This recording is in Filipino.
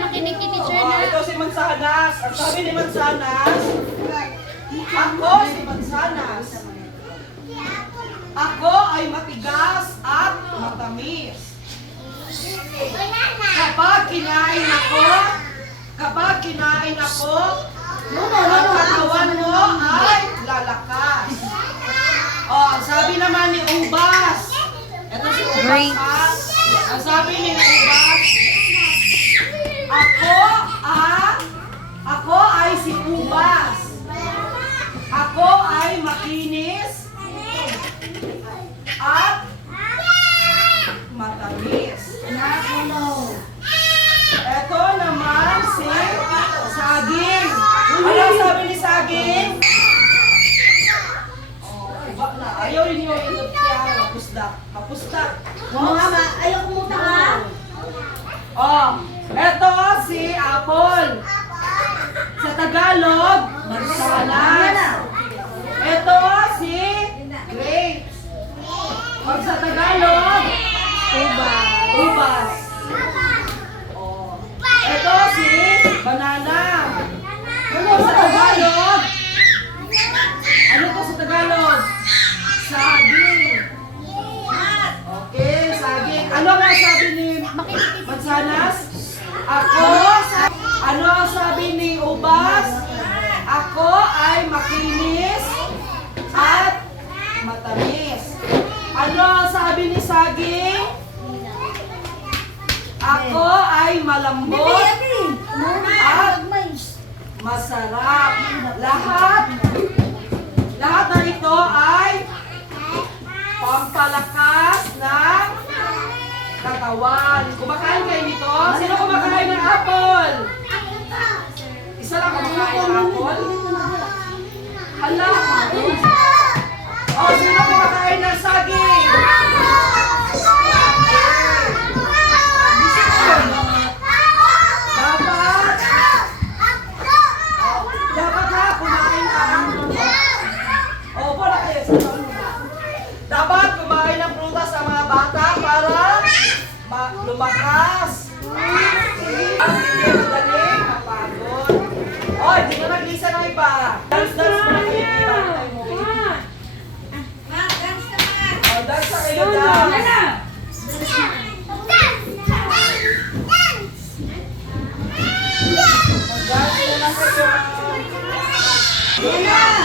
makinig kay teacher na. Ito si Mansanas. Ang sabi ni Mansanas, ako si Mansanas. Ako ay matigas at matamis. Kapag kinain ako, ang katawan mo ay lalakas. Oh, ang sabi naman ni Ubas. Ito si Ubas ha. Ang sabi ni Ubas, ako ay si Ubas. Ako ay makinis at matamis. Ito naman si Saging. Ano sabi ni Saging? Iba na. Ayaw rin yung YouTube siya. Mapustak. Mama, ayaw kumuta ka. Oh, eto si Apple. Sa Tagalog, mansanas. Eto si grapes. Pag sa Tagalog, ubas. Oh. Eto si banana. Ano sa Tagalog? Ano to sa Tagalog? Saging. Okay, saging. Ano nga sabi ni Mansanas? Ano ang sabi ni Ubas? Ako ay makinis at matamis. Ano ang sabi ni Saging? Ako ay malambot at masarap. Lahat na ito ay pampalakas ng katawan. Kumakain kayo nito? Sino kumakain ng apple? Isa lang kumakain ng apple? Hala! Oh, sino kumakain ng saging? Dapat ha, kumain ka. Opo na kayo. Dapat kumain ng prutas sa mga bata para lumakas. Ang hindi madaling mapagod. Oy, di na naglisa ng iba. Dance mo na kayo. Dance na kayo, dance. Dance na lang kayo.